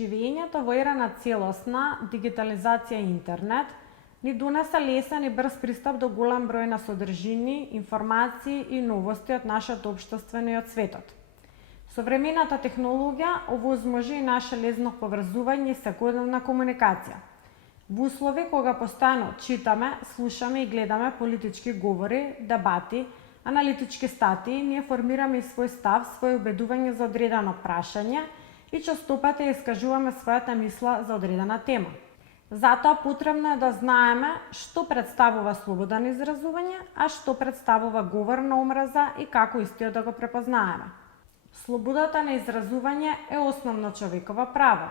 Живењето во ера на целосна дигитализација и интернет ни донесе лесен и брз пристап до голем број на содржини, информации и новости од нашето општество и од светот. Современата технологија овозможи и наше лесно поврзување и секојдневна комуникација. Во услови кога постојано читаме, слушаме и гледаме политички говори, дебати, аналитички статии, ние формираме и свој став, своје убедување за одредено прашање и честопати искажуваме својата мисла за одредена тема. Затоа потребно е да знаеме што представува слобода на изразување, а што представува говор на омраза и како истиот да го препознаеме. Слободата на изразување е основно човекова право.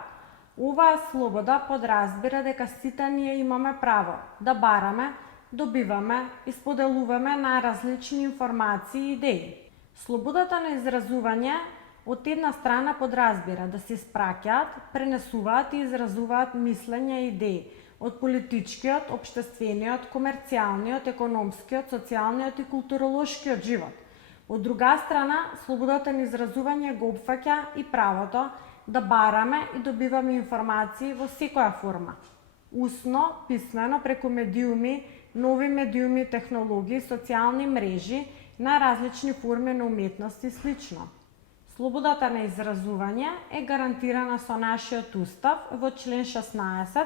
Оваа слобода подразбира дека сите ние имаме право да бараме, добиваме и споделуваме најразлични информации и идеи. Слободата на изразување од една страна подразбира да се испраќаат, пренесуваат и изразуваат мислења и идеи од политичкиот, општествениот, комерцијалниот, економскиот, социјалниот и културолошкиот живот. Од друга страна, слободата на изразување го опфаќа и правото да бараме и добиваме информации во секоја форма. Усно, писмено, преку медиуми, нови медиуми, технологии, социјални мрежи, најразлични форми на уметност и слично. Слободата на изразување е гарантирана со нашиот устав во член 16,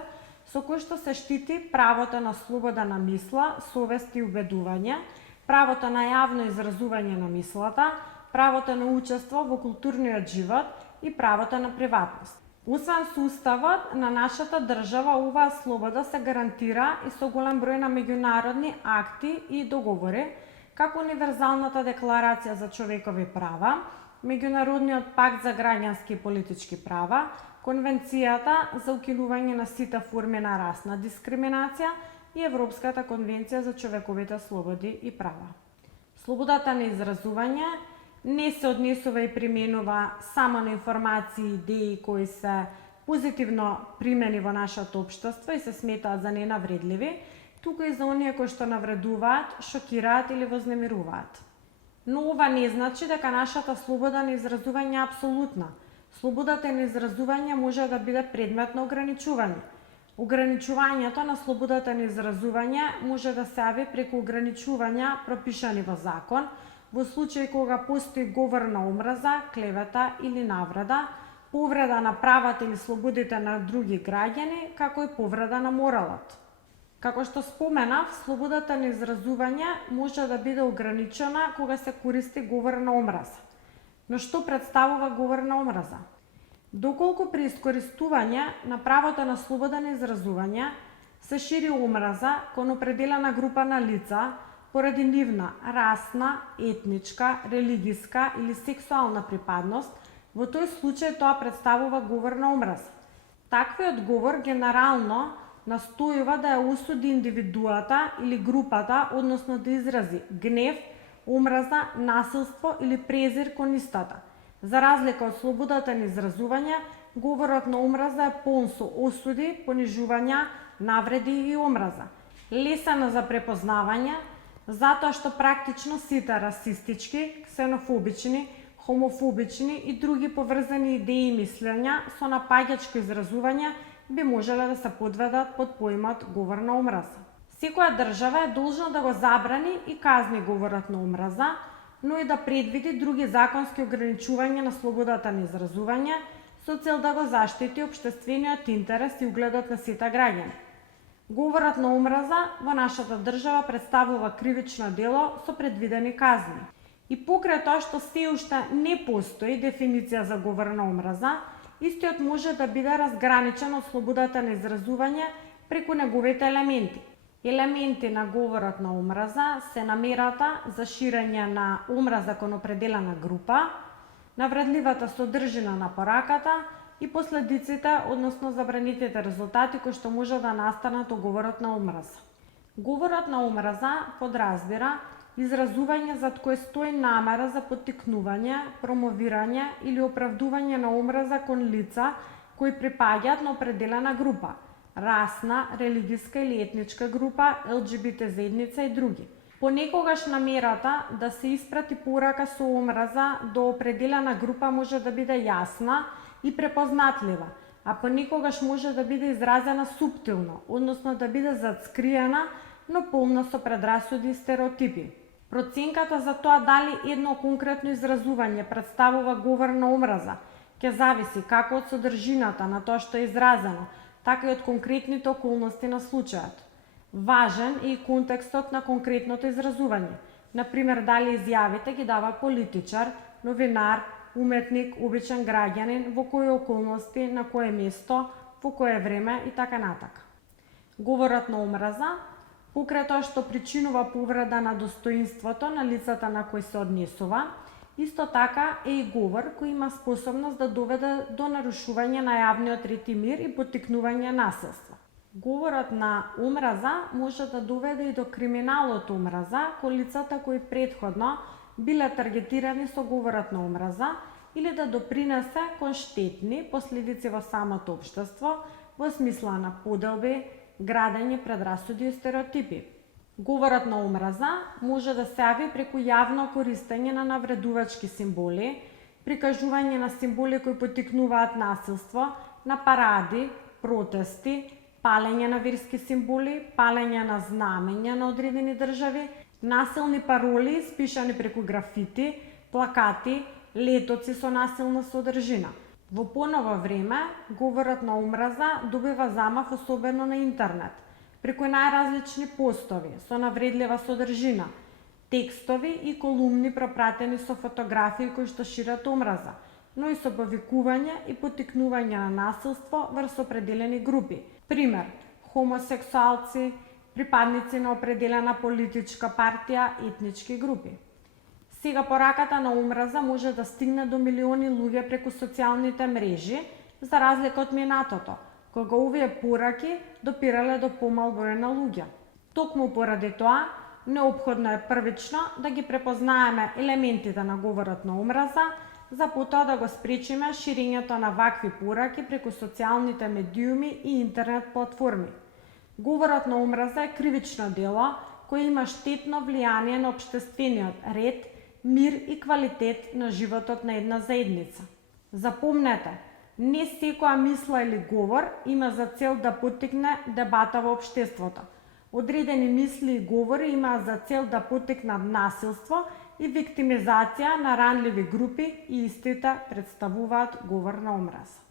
со кој што се штити правото на слобода на мисла, совест и убедување, правото на јавно изразување на мислата, правото на учество во културниот живот и правото на приватност. Освен со уставот на нашата држава, оваа слобода се гарантира и со голем број на меѓународни акти и договори, како Универзалната декларација за човекови права, Меѓународниот пакт за граѓански и политички права, Конвенцијата за укинување на сите форми на расна дискриминација и Европската конвенција за човековите слободи и права. Слободата на изразување не се однесува и применува само на информации и идеи кои се позитивно примени во нашето општество и се сметаат за ненавредливи, туку и за оние кои што навредуваат, шокираат или вознемируваат. Но ова не значи дека нашата слобода на изразување е апсолутна. Слободата на изразување може да биде предмет на ограничување. Ограничувањето на слободата на изразување може да се јави преку ограничувања пропишани во закон, во случај кога постои говор на омраза, клевета или навреда, повреда на правата или слободите на други граѓани, како и повреда на моралот. Како што споменав, слободата на изразување може да биде ограничена кога се користи говор на омраза. Но што представува говор на омраза? Доколку при искористување на правото на слобода на изразување се шири омраза кон определена група на лица поради нивна расна, етничка, религиска или сексуална припадност, во тој случај тоа представува говор на омраза. Таквиот говор генерално настојува да ја осуди индивидуата или групата, односно да изрази гнев, омраза, насилство или презир кон истата. За разлика од слободата на изразување, говорот на омраза е полн со осуди, понижувања, навреди и омраза. Лесен за препознавање, затоа што практично сите расистички, ксенофобични, хомофобични и други поврзани идеи и мислења со напаѓачко изразување би можеле да се подведат под поимот говор на омраза. Секоја држава е должна да го забрани и казни говорот на омраза, но и да предвиди други законски ограничувања на слободата на изразување со цел да го заштити општествениот интерес и угледот на сите граѓани. Говорот на омраза во нашата држава представува кривично дело со предвидени казни. И покрај тоа што се уште не постои дефиниција за говор на омраза, истиот може да биде разграничен од слободата на изразување преку неговите елементи. Елементи на говорот на омраза се намерата за ширење на омраза кон определена група, навредливата содржина на пораката и последиците, односно забранетите резултати кои што може да настанат од говорот на омраза. Говорот на омраза подразбира изразување зад кое стои намера за поттикнување, промовирање или оправдување на омраза кон лица кои припаѓаат на определена група, расна, религиска или етничка група, ЛГБТ заедница и други. Понекогаш намерата да се испрати порака со омраза до определена група може да биде јасна и препознатлива, а понекогаш може да биде изразена суптилно, односно да биде зацкриена, но полна со предрасуди и стереотипи. Проценката за тоа дали едно конкретно изразување представува говор на омраза ќе зависи како од содржината на тоа што е изразено, така и од конкретните околности на случајот. Важен е и контекстот на конкретното изразување. Например, дали изјавите ги дава политичар, новинар, уметник, обичен граѓанин, во кои околности, на кое место, во кое време и така натака. Говорот на омраза, покрај тоа што причинува повреда на достоинството на лицата на кои се однесува, исто така е и говор кој има способност да доведе до нарушување на јавниот ред и мир и поттикнување насилство. Говорот на омраза може да доведе и до криминалот омраза кон лицата кои претходно биле таргетирани со говорот на омраза или да допринесе кон штетни последици во самото општество во смисла на поделби, градење предрасуди и стереотипи. Говорот на омраза може да се јави преку јавно користење на навредувачки символи, прикажување на символи кои поттикнуваат насилство, на паради, протести, палење на верски символи, палење на знамења на одредени држави, насилни пароли испишани преку графити, плакати, летоци со насилна содржина. Во поново време, говорот на омраза добива замав особено на интернет, преку најразлични постови со навредлива содржина, текстови и колумни пропратени со фотографии кои што шират омраза, но и со повикување и поттикнување на насилство врз определени групи. Пример, хомосексуалци, припадници на определена политичка партија, етнички групи. Сега пораката на омраза може да стигне до милиони луѓе преку социјалните мрежи, за разлика од минатото, кога овие пораки допирале до помал број на луѓе. Токму поради тоа, неопходно е првично да ги препознаеме елементите на говорот на омраза, за потоа да го спречиме ширењето на вакви пораки преку социјалните медиуми и интернет платформи. Говорот на омраза е кривично дело кој има штетно влијание на општествениот ред, мир и квалитет на животот на една заедница. Запомнете, не секоја мисла или говор има за цел да поттикне дебата во општеството. Одредени мисли и говори имаат за цел да поттикнат насилство и виктимизација на ранливи групи и истите представуваат говор на омраза.